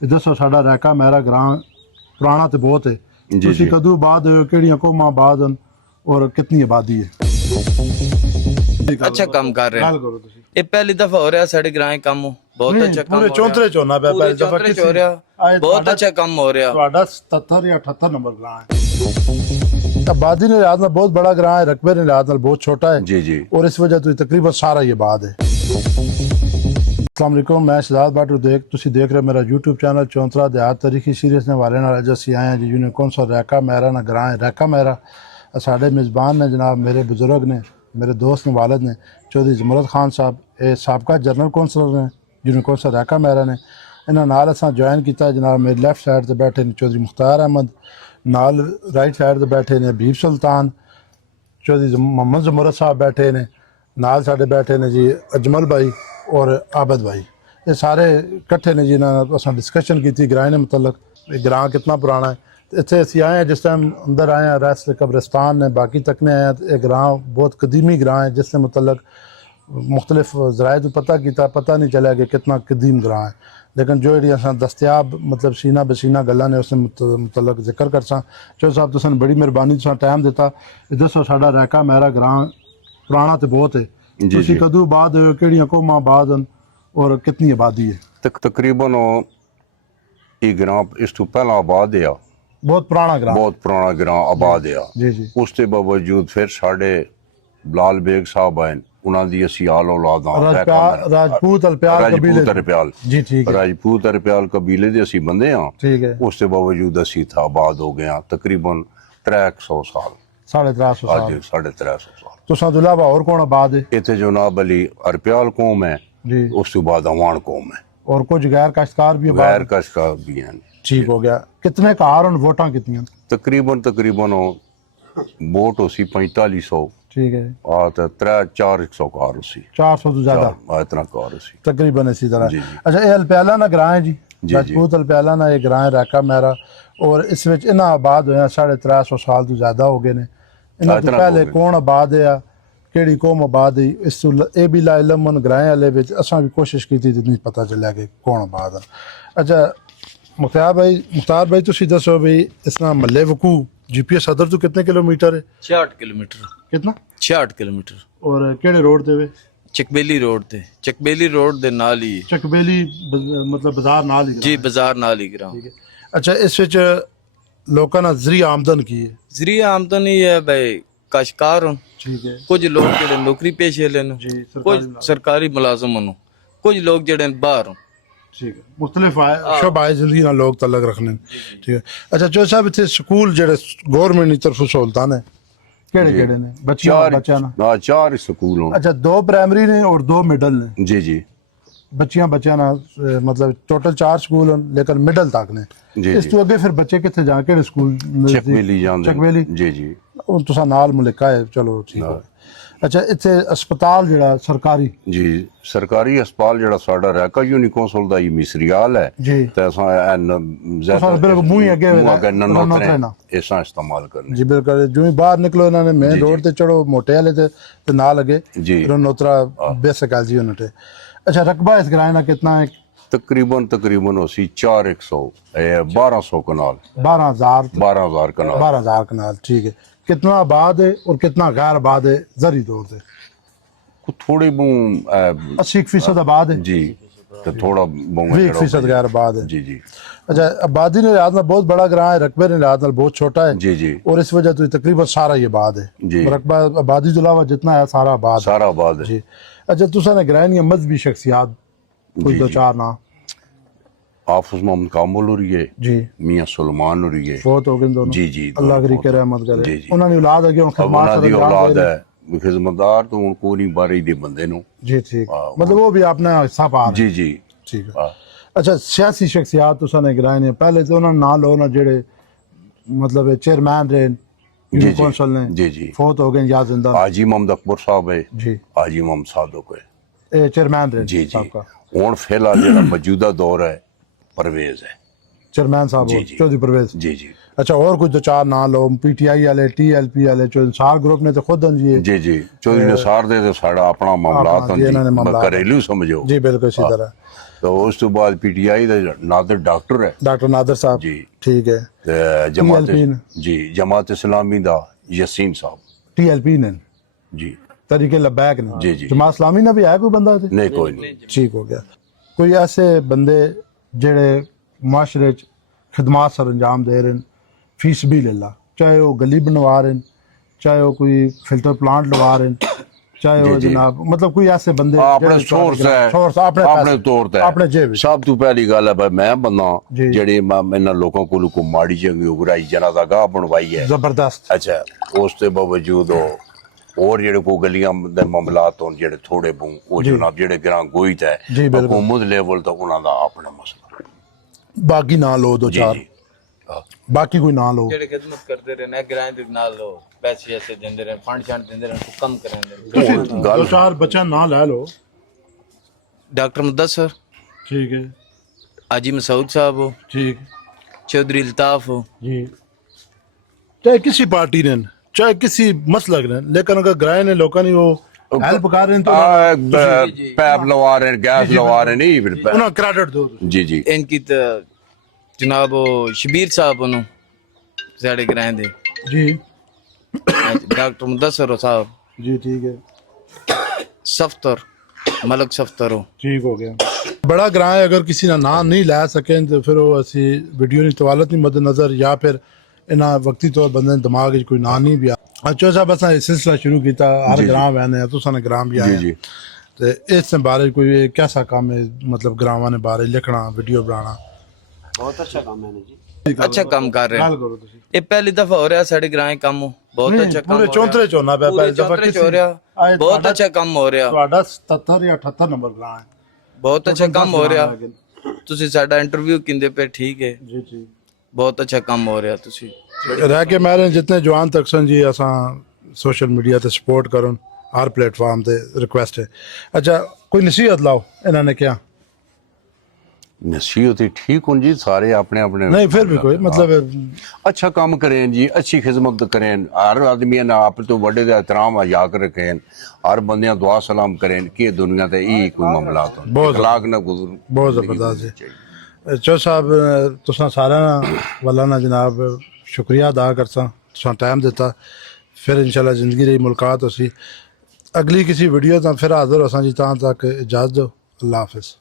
ਦੱਸੋ ਸਾਡਾ ਰੈਕਾ ਮੇਰਾ ਗ੍ਰਾਂ ਪੁਰਾਣਾ ਤੇ ਬਹੁਤ ਹੈ। ਜੀ ਤੁਸੀਂ ਜੀ ਕਦੋਂ ਬਾਅਦ ਹੋਏ ਹੋ, ਕਿਹੜੀਆਂ ਕੌਮਾਂ ਆਬਾਦ ਹਨ ਔਰ ਕਿੰਨੀ ਆਬਾਦੀ ਹੈ? अच्छा काम कर रहे ਗੱਲ हैं। ਕਰੋ ਤੁਸੀਂ। ये पहली दफा हो रहा है साढ़े ग्रां काम, बहुत अच्छा काम ਪੂਰੇ हो ਚੌਂਤਰੇ रहा ਚ ਹੋਣਾ ਪਿਆ पूरे ਪਹਿਲੀ ਦਫਾ चौधरी च हो रहा, बहुत अच्छा काम हो रहा। ਤੁਹਾਡਾ 77 ਜਾਂ 78 ਨੰਬਰ ਗ੍ਰਾਂ है। आबादी ने लिहाज में बहुत बड़ा ग्रां है, रकबे ने लिहाज में बहुत छोटा है जी जी और इस वजह तो तकरीबन सारा ये आबाद है। अस्सलाम वालेकुम, मैं शहजाद भट्ट तुसी देख रहे मेरा यूट्यूब चैनल चौंतरा देहात तारीखी सीरीज़ ने वाले नाल अज असीं आए हैं जी यूने कौन सा रैका मेरा ना ग्रां है रैका मेरा। साडे मेज़बान ने जनाब मेरे बुजुर्ग ने मेरे दोस्त ने वालद ने चौधरी जमरत खान साहब, ये साबका जनरल कौंसलर ने यूने कौन सा रैका मेरा ने। इन्हां नाल असां ज्वाइन किया जनाब मेरी लैफ्ट साइड से बैठे ने चौधरी मुख्तार अहमद, नाल राइट साइड से बैठे ने हबीब सुल्तान, चौधरी मोहम्मद जमरत साहब बैठे ने, नाल साडे बैठे ने जी अजमल भाई और आबद भाई। ये सारे इकट्ठे ने जी असां डिस्कशन की थी ग्रां ने मतलब ग्रां कितना पुराना है। इतने असीं आए हैं जिस टाइम अंदर आए हैं रैस कब्रिस्तान ने बाकी तकने आए हैं तो ये ग्रां बहुत कदीमी ग्रां है जिसने मतलब मुख्तलिफ ज़राए तो पता नहीं चला कि कितना कदीम ग्रां है। लेकिन जो जी असां दस्तियाब मतलब सीना बसीना गल्लां ने उसने मुतलक जिक्र कर सा। चो साहब तुसां बड़ी मेहरबानी तुसां टाइम दिता। दसो साडा रैका मेरा ग्रां पुराना तो बहुत है। जी तुसीं जी कदों आबाद होए हो, किहड़ियां कौमां आबाद हैं और कितनी आबादी है? तकरीबन ये ग्रां इस तो पहला आबाद है, बहुत पुराना ग्रां। बहुत पुराना ग्रां आबाद है। जी जी उसके बावजूद फिर साढ़े लाल बेग साहब आए, उन्होंने दी असी आल औलाद राजपूत अलप्याल कबीले राजपूत अरप्याल जी ठीक है राजपूत अरप्याल कबीले दे असी बंदे हाँ। ठीक है। उसके बावजूद असी था आबाद हो गए हाँ तकरीबन 300 साल। 350 साल। आज 350 साल। तुसां तो इलावा और कौन आबाद है? इतने जनाब अली अरप्याल कौम है, जी उसके बाद अवान कौम है, और कुछ गैर काश्तकार भी आबाद गैर हैं? कशका भी हैं। ठीक हो गया। कितने कार और वोटां कितनी? तकरीबन वोट उसी 4500 ठीक है। आ तो 300-400 कार उसी 400 तो ज्यादा इतना कार उसी। तकरीबन इसी तरह। जी, जी। अच्छा ये अलप्याला ना ग्रां है जी, जी। राजपूत अलप्याला ना ये ग्रां है रैका मेरा और इस विच इन्हां आबाद होया 350 साल तो ज्यादा हो गए ने। इन्हां तो इतना पहले हो गए। कौन आबाद है, केड़ी कौम आबाद है, इस तो ए भी ला इलम उन ग्रां वाले विच असां भी कोशिश की थी नहीं पता चलिया कि कौन आबाद है। अच्छा मुख्तार भाई तुसी दसो भी इसना महल्ले वकू जीपीएस सदर तो कितने किलोमीटर है? 66 किलोमीटर। कितना? 66 किलोमीटर। और केड़े रोड ते वे? चकबेली रोड ते, चकबेली रोड दे नाल ही चकबेली मतलब बाजार नाल ही जी, बाजार नाल ही ग्रां। ठीक है। अच्छा इस विच लोकां दा जरिया आमदन की है? जरिया आमदन ही है भाई काश्तकार होन, ठीक है कुछ लोग जेड़े नौकरी पेशे लेन, जी कुछ सरकारी मुलाजम होन, कुछ लोग जेड़े बाहर होन। ठीक है मुख्तलिफ शोब आए जिंदगी नाल लोग तलक रखने। ठीक है। अच्छा जो साहब इत्थे स्कूल जेड़े गवर्नमेंट दी तरफों सहूलतां ने केड़े केड़े ने बच्चियां ना? 4 स्कूल हों। अच्छा 2 प्राइमरी ने और 2 मिडल ने। जी जी बच्चियां ना मतलब टोटल 4 स्कूल हैं लेकिन मिडल तक ने। जी इस जी तो अगे फिर बच्चे किथे जां केड़े स्कूल? चकबेली जांदे। चकबेली जी जी ਉਹ ਤੁਸਾਂ ਨਾਲ ਮੁਲਕਾ ਹੈ ਚਲੋ ਠੀਕ ਹੈ। ਅੱਛਾ ਇੱਥੇ ਹਸਪਤਾਲ ਜਿਹੜਾ ਸਰਕਾਰੀ जी सरकारी अस्पताल जड़ा साडा रैका यूनी कौंसल दा ही मिसरियाल है जी ते असां असां बिल्कुल मूंह ही अगे नन्नोतरे इसा इस्तेमाल करने। जी बिल्कुल जो ही बाहर निकलो ਇਹਨਾਂ ਨੇ ਮੇਨ ਰੋਡ ਤੇ ਚੜੋ ਮੋਟੇ ਵਾਲੇ ਤੇ ਨਾਲ ਅਗੇ जी ਰਨੋਤਰਾ ਬੇਸਿਕ ਆ ਜੀ ਉਹਨਾਂ ਤੇ। ਅੱਛਾ ਰਕਬਾ ਇਸ ਗ੍ਰਾਮ ਦਾ ਕਿੰਨਾ है? तकरीबन उसी 400 1200 कनाल 12000 12,000 कनाल 12000 कनाल। ठीक है। कितना आबाद है और कितना गैर आबाद है जरी तौर से? थोड़ी 80% आबाद है जी तो थोड़ा 20% गैर आबाद है। जी जी अच्छा आबादी ने लिहाज में बहुत बड़ा ग्रां है, रकबे ने लिहाज में बहुत छोटा है जी जी और इस वजह तो तकरीबन सारा ही आबाद है। जी। रकबा आबादी के अलावा जितना है सारा आबाद है। सारा आबाद है। जी। अच्छा तुसा ने ग्रां मजहबी शख्सियात कोई जी, दो जी। चार ना? हाफिज मोहम्मद कामुल हुरिये, जी मियां सुलेमान हुरिये। फौत हो गए दोनों। जी जी अल्लाह दोनों करी फौत के हो रहमत गए। करे। जी जी उन्होंने औलाद है कि उन अब खिदमत उन्हां दी अंजाम औलाद दे रहे। है खिदमतदार तो हुण कोई नहीं बारी दे बंदे नु। जी ठीक हाँ, मतलब वो भी अपना हिस्सा पा रहे जी हैं। जी ठीक है। हाँ। अच्छा सियासी शख्सियात तुसा ने ग्रां ने पहले तो उन्होंने ना लो ना जेड़े मतलब चेयरमैन रहे जी, जी। कौंसल ने जी जी फौत हो गए या जिंदा? हाजी मोहम्मद अकबर साहब है, जी हाजी मोहम्मद सादुक है। ए चेयरमैन रहे जी जी साहब का हुण फिलहाल जेड़ा मौजूदा दौर है परवेज है। चेयरमैन साहब जी, हो, जी। चौधरी परवेज। जी जी अच्छा और कुछ दो चार ना लो पीटीआई वाले टीएलपी वाले जो इंसार ग्रुप ने तो खुद जी जी चौधरी निसार दे तो साड़ा अपना मामला अपना जी, इन्होंने मामलात घरेलू समझो। जी बिल्कुल इसी तरह। तो उस तो बाद पीटीआई ਦਾ ਨਾਦਰ ਡਾਕਟਰ ਹੈ ਡਾਕਟਰ ਨਾਦਰ ਸਾਹਿਬ ਜੀ ਠੀਕ ਹੈ ਤੇ ਜਮਾਤ TLP ਨੇ। ਜੀ ਜਮਾਤ ਇਸਲਾਮੀ ਦਾ ਯਸੀਨ ਸਾਹਿਬ TLP ਨੇ ਜੀ ਤਰੀਕੇ ਲਬੈਕ ਨੇ ਜੀ, ਜੀ। ਜਮਾਤ ਇਸਲਾਮੀ ਨਾਲ ਵੀ ਆਇਆ ਕੋਈ ਬੰਦਾ ਉੱਥੇ ਨਹੀਂ ਕੋਈ ਨਹੀਂ ਠੀਕ ਹੋ ਗਿਆ ਕੋਈ ਐਸੇ ਬੰਦੇ ਜਿਹੜੇ ਮਾਸ਼ਰੇ ਚ ਖਿਦਮਤ ਸਰ ਅੰਜਾਮ ਦੇ ਰਹੇ ਨੇ ਫੀਸ ਵੀ ਲੈ ਲਾ ਚਾਹੇ ਉਹ ਗਲੀ ਬਣਵਾ ਰਹੇ ਨੇ ਚਾਹੇ ਉਹ ਕੋਈ ਫਿਲਟਰ ਪਲਾਂਟ ਲਵਾ ਰਹੇ ਨੇ ਚਾਹੇ ਉਹ ਜੀ। ਜਨਾਬ ਮਤਲਬ ਕੋਈ ਐਸੇ ਬੰਦੇ ਆਪਣੇ ਸੋਰਸ ਹੈ ਸੋਰਸ ਆਪਣੇ ਤੌਰ ਤੇ ਆਪਣੇ ਜੇਬ ਵਿੱਚ। ਸਭ ਤੋਂ ਪਹਿਲੀ ਗੱਲ ਹੈ ਭਾਈ ਮੈਂ ਬੰਦਾ ਜੀ। ਜਿਹੜੇ ਇਹਨਾਂ ਲੋਕਾਂ ਕੋਲ ਕੋ ਮਾੜੀ ਚੰਗੀ ਉਗਰਾਈ ਜਨਾ ਦਾ ਗਾਹ ਬਣਵਾਈ ਹੈ ਜ਼ਬਰਦਸਤ ਅੱਛਾ ਉਸ ਦੇ ਬਾਵਜੂਦ ਹੋਰ ਜਿਹੜੇ ਕੋ ਗਲੀਆਂ ਦੇ ਮਾਮਲਾਤ ਹੋਣ ਜਿਹੜੇ ਥੋੜੇ ਬੂ ਉਹ ਜਨਾਬ ਜਿਹੜੇ ਗ੍ਰਾਂ ਗੋਈਤ ਹੈ ਜੀ, ਬਿਲਕੁਲ। ਹਕੂਮਤ ਲੈਵਲ ਤਾਂ ਉਹਨਾਂ ਦਾ ਆਪਣਾ ਮਸਲਾ ਬਾਕੀ ਨਾ ਲੋ ਦੋ ਜੀ ਚਾਰ ਜੀ ਹਾਂ। ਬਾਕੀ ਕੋਈ ਨਾ ਲੋ ਜਿਹੜੇ ਖਿਦਮਤ ਕਰਦੇ ਰਹੇ ਨੇ ਗ੍ਰਾਂ ਦੇ ਨਾਲ ਲੋ ਪੈਸੇ ਐਸੇ ਦਿੰਦੇ ਰਹੇ ਫੰਡ ਛਾਂਟ ਦਿੰਦੇ ਰਹੇ ਕੋ ਕਮ ਕਰਾਂਦੇ ਦੋ ਗੱਲ ਚਾਰ ਬੱਚਾ ਨਾ ਲੈ ਲੋ डॉक्टर मुदस्सर ठीक है हाजी मसूद साहब हो ठीक चौधरी अल्ताफ हो जी चाहे किसी पार्टी ने चाहे किसी मसलक ने लेकिन अगर ग्राय ने लोगों ने वो हेल्प कर रहे हैं तो पैप लगा रहे हैं गैस लगा रहे नहीं फिर उन्हें क्रेडिट दो जी जी इनकी तो जनाब वो शबीर साहब उन्हों साढ़े ग्रां दे जी डॉक्टर मुदस्सर हो साहब जी ठीक है सफ्तर मलक सफ्तर हो ठीक हो गया बड़ा ग्रां है अगर किसी ने नाम नहीं लै सकें तो फिर वो असी वीडियो की तवालत नहीं मद्देनजर या फिर इन्हें वक्ती तौर बंदे दिमाग च कोई नाम नहीं भी आ अच्छा साहब असा सिलसिला शुरू किया हर ग्रां वैने तुसा ने ग्रां भी जी आए जी ते इस बारे कोई कैसा काम है मतलब ग्रावां ने बारे लिखना वीडियो बनाना बहुत अच्छा काम है जी अच्छा काम कर रहे हैं करो तुसी ये पहली दफा हो रहा है साढ़े ग्रां काम बहुत अच्छा काम पूरे हो चौंतरे रहा चोना पे पूरे चौंतरे च हो रहा बहुत अच्छा काम हो ਰਿਹਾ ਤੁਹਾਡਾ 77 ਜਾਂ 78 ਨੰਬਰ ਗ੍ਰਾਂ ਹੈ ਬਹੁਤ ਅੱਛਾ ਕੰਮ ਹੋ ਰਿਹਾ ਤੁਸੀਂ ਸਾਡਾ ਇੰਟਰਵਿਊ ਕਿੰਦੇ ਪਏ ਠੀਕ ਹੈ ਜੀ ਜੀ ਬਹੁਤ ਅੱਛਾ ਕੰਮ ਹੋ ਰਿਹਾ ਤੁਸੀਂ ਰਹਿ ਕੇ ਮੇਰੇ ਜਿੰਨੇ ਜਵਾਨ ਤੱਕ ਸਨ ਜੀ ਅਸਾਂ ਸੋਸ਼ਲ ਮੀਡੀਆ ਤੇ ਸਪੋਰਟ ਕਰਨ ਹਰ ਪਲੇਟਫਾਰਮ ਤੇ ਰਿਕੁਐਸਟ ਹੈ ਅੱਛਾ ਕੋਈ ਨਸੀਹਤ ਲਾਓ ਇਹਨਾਂ ਨੇ ਕਿਹਾ नसीहत ही ठीक हूँ जी सारे अपने अपने नहीं फिर भी कोई मतलब अच्छा काम करें जी अच्छी खिदमत करें हर आदमी ने आप तो बड़े का एहतराम हया कर रखें हर बंदे दुआ सलाम करें कि दुनिया ते यही कोई मामला बहुत अखलाक ना गुजर बहुत जबरदस्त जी चो साहब तुसा सारा वाला ना जनाब शुक्रिया अदा करसा तुसा टाइम दिता फिर इंशाल्लाह जिंदगी रही मुलाकात होसी अगली किसी वीडियो तो फिर हाजिर होसा जी तां तक इजाजत दो अल्लाह हाफिज